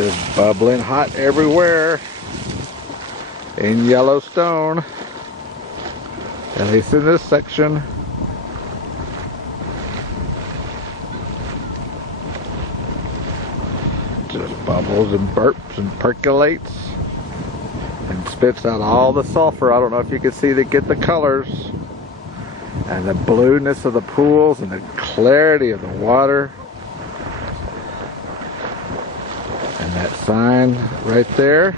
Just bubbling hot everywhere in Yellowstone, at least in this section. Just bubbles and burps and percolates and spits out all the sulfur. I don't know if you can see to get the colors and the blueness of the pools and the clarity of the water. And that sign right there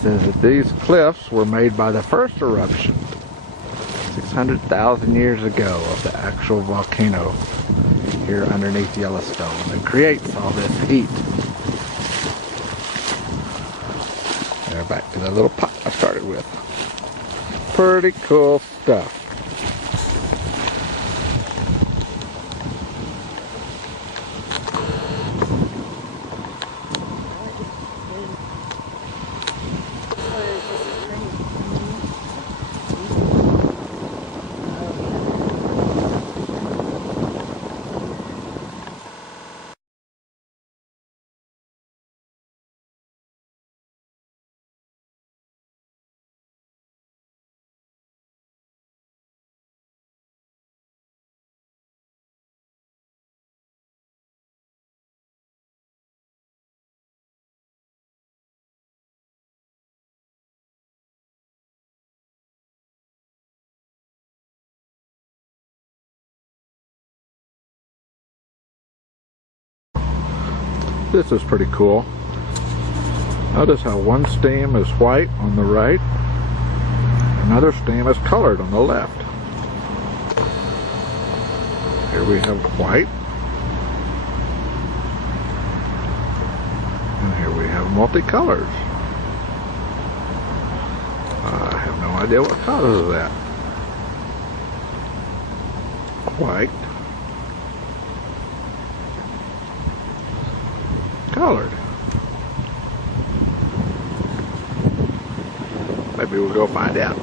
says that these cliffs were made by the first eruption 600,000 years ago of the actual volcano here underneath Yellowstone that creates all this heat. There, back to the little pot I started with. Pretty cool stuff. This is pretty cool. Notice how one stem is white on the right, another stem is colored on the left. Here we have white, and here we have multicolors. I have no idea what causes that. White, colored. Maybe we'll go find out.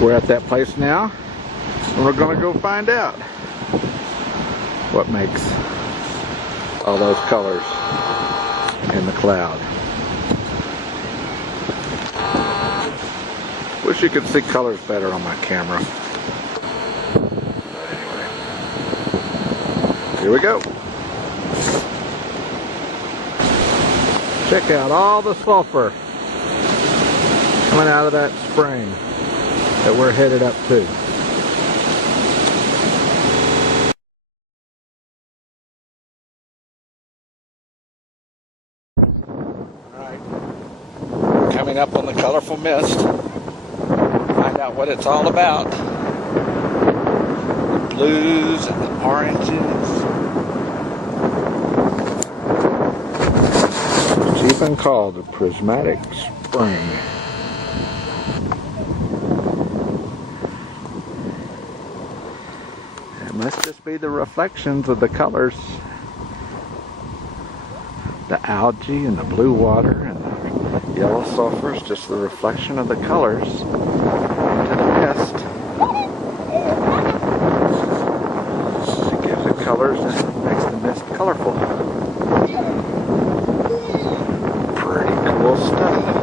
We're at that place now, and we're going to go find out what makes all those colors in the cloud. Wish you could see colors better on my camera. Anyway, here we go. Check out all the sulfur coming out of that spring that we're headed up to. Alright, coming up on the colorful mist. Find out what it's all about. The blues and the oranges. It's even called the prismatic spring. Must just be the reflections of the colors. The algae and the blue water and the yellow sulfur is just the reflection of the colors into the mist. It gives it colors and makes the mist colorful. Pretty cool stuff.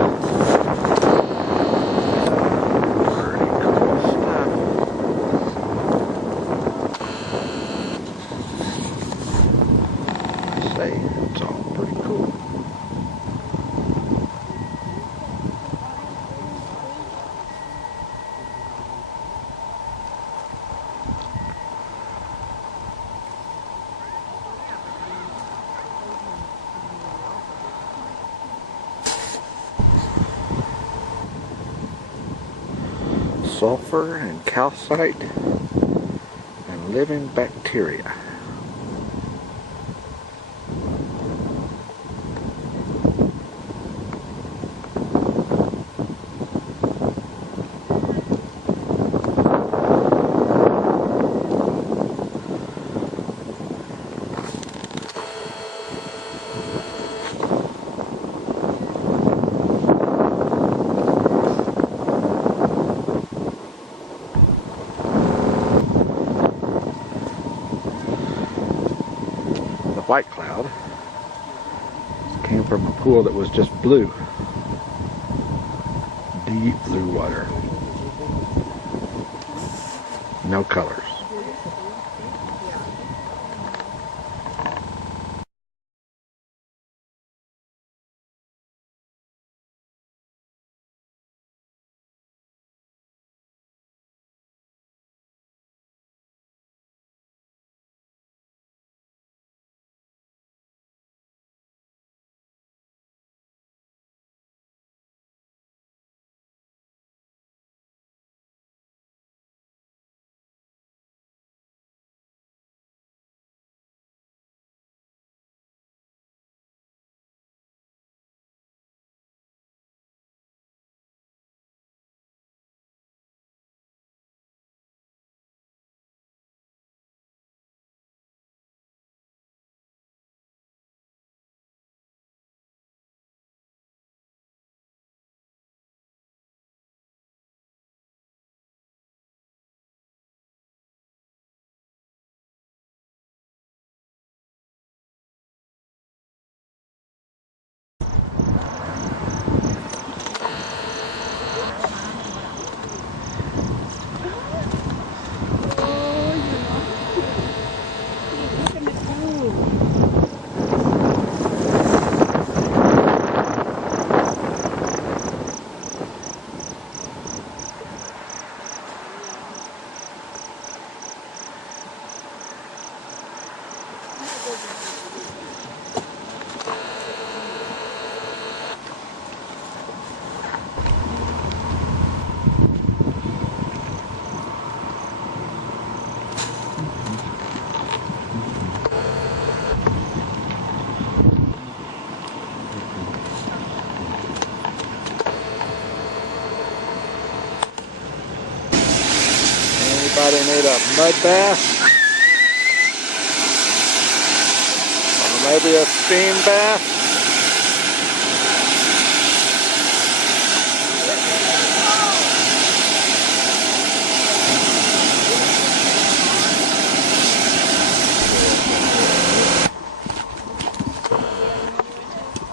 It's all pretty cool. Sulfur and calcite and living bacteria. white cloud. This came from a pool that was just blue. Deep blue water. No colors. Anybody need a mud bath? Or maybe a steam bath?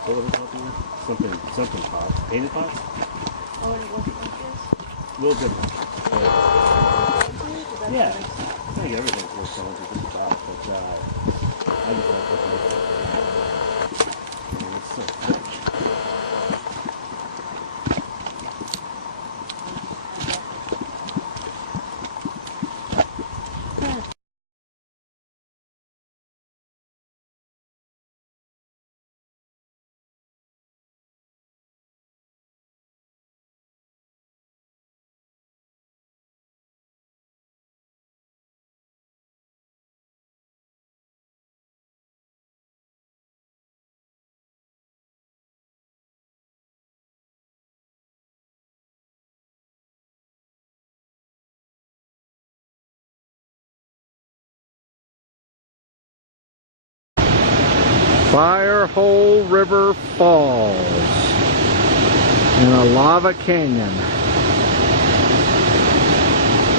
What was it talking about? Something pot. Painted pot? Oh, and it wasn't like this? A little different. Yeah. I think everything's worth selling to just about, but I just like looking at it. I mean, it's so thick. Firehole River Falls in a lava canyon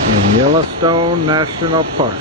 in Yellowstone National Park.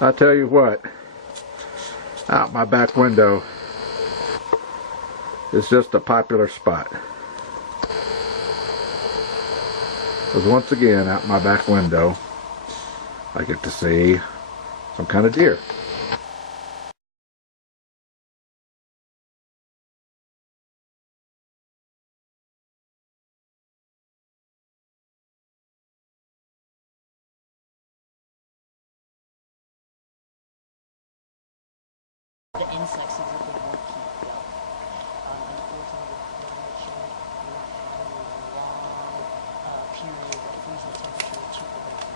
I tell you what, out my back window is just a popular spot. Because once again, out my back window, I get to see some kind of deer. The insects exactly won't keep going. Unfortunately, with climate change, you're not having a long period of freezing temperature to prevent them.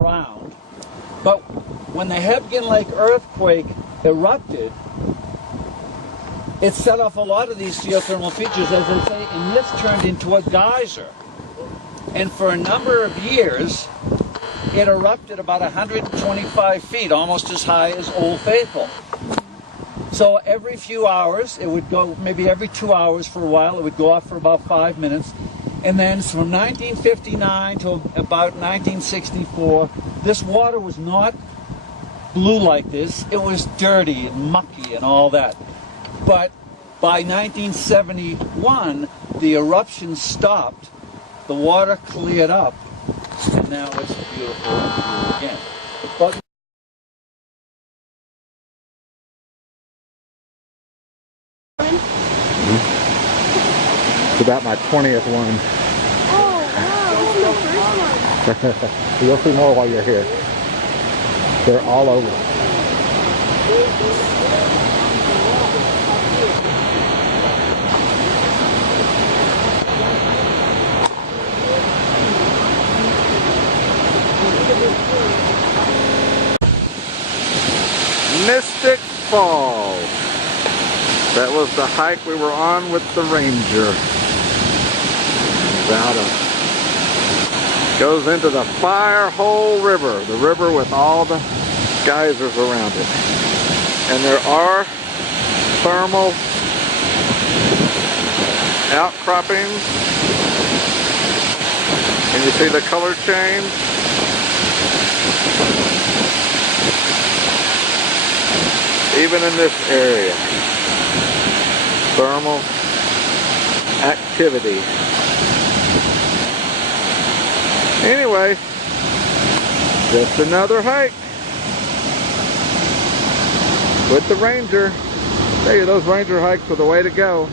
Around. But when the Hebgen Lake earthquake erupted, it set off a lot of these geothermal features, as I say, and this turned into a geyser. And for a number of years, it erupted about 125 feet, almost as high as Old Faithful. So every few hours, it would go, maybe every 2 hours for a while, it would go off for about 5 minutes. And then from 1959 to about 1964, this water was not blue like this. It was dirty and mucky and all that. But by 1971, the eruption stopped, the water cleared up, and now it's beautiful and blue again. But It's about my 20th one. Oh, wow, this is my first one. You'll see more while you're here. They're all over. Mystic Falls. That was the hike we were on with the ranger. Goes into the Firehole River, the river with all the geysers around it. And there are thermal outcroppings. Can you see the color change? Even in this area, thermal activity. Anyway, just another hike with the ranger. Tell you, those ranger hikes are the way to go.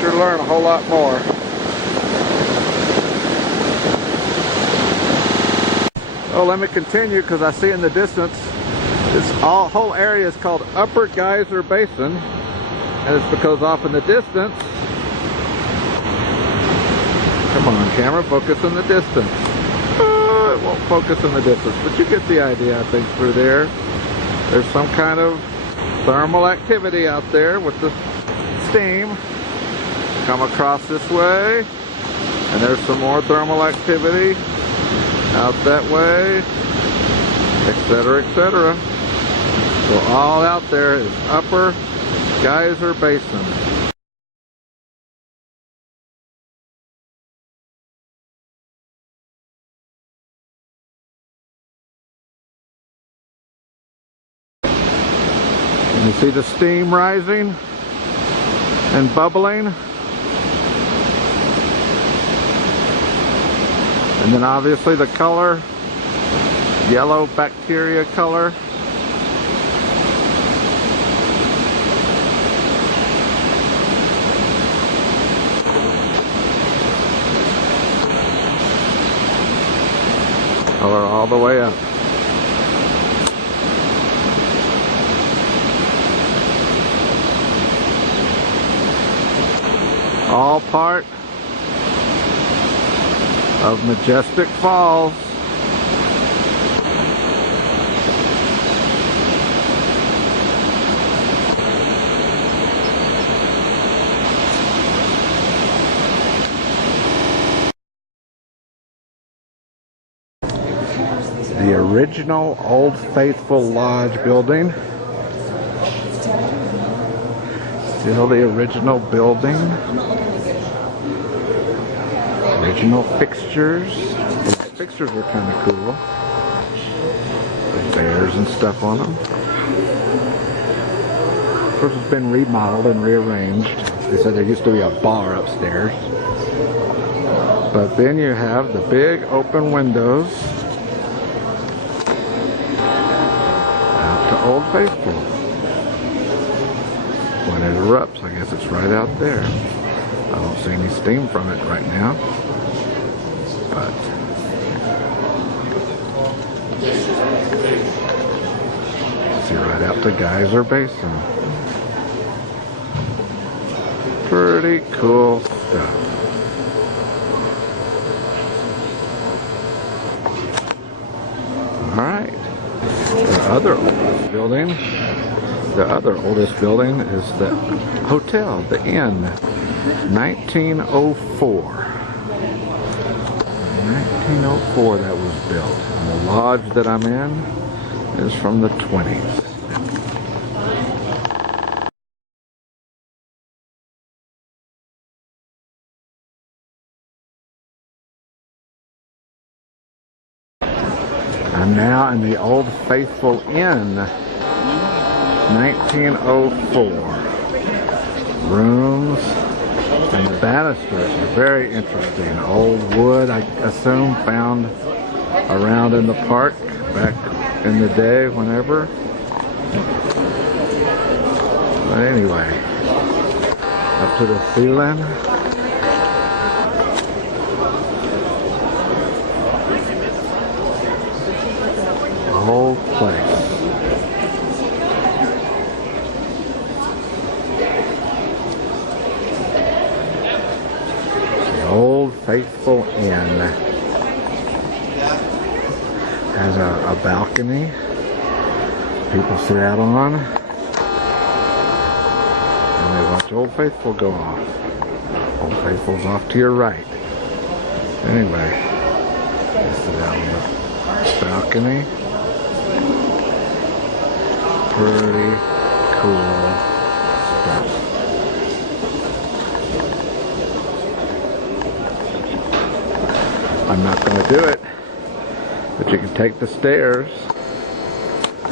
Sure learn a whole lot more. Oh, let me continue because I see in the distance this whole area is called Upper Geyser Basin, and it's because off in the distance, come on camera, focus in the distance. It won't focus in the distance, but you get the idea, I think, through there. There's some kind of thermal activity out there with the steam. Come across this way, and there's some more thermal activity out that way, etc., etc. So all out there is Upper Geyser Basin. And you see the steam rising and bubbling. And then obviously the color, yellow bacteria color. Color all the way up. All part of Majestic Falls. The original Old Faithful Lodge building. Still the original building. Original fixtures. The fixtures are kind of cool. With bears and stuff on them. Of course, it's been remodeled and rearranged. They said there used to be a bar upstairs. But then you have the big open windows out to Old Faithful. When it erupts, I guess it's right out there. I don't see any steam from it right now. But see right out to Geyser Basin. Pretty cool stuff. Alright. The other oldest building is the hotel, the Inn. 1904. 1904 that was built. And the lodge that I'm in is from the 20s. I'm now in the Old Faithful Inn. 1904. Rooms and the banisters are very interesting. Old wood, I assume, found around in the park back in the day, whenever. But anyway, up to the ceiling. The whole place. Old Faithful Inn has a balcony people sit out on, and they watch Old Faithful go off. Old Faithful's off to your right. Anyway, they sit out on the balcony. Pretty cool stuff. I'm not going to do it, but you can take the stairs.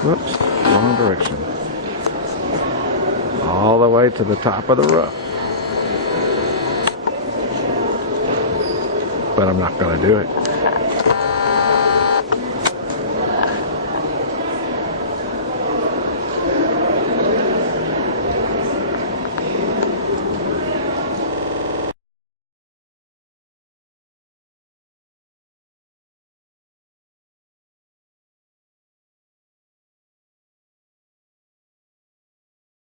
Whoops, wrong direction. All the way to the top of the roof. But I'm not going to do it.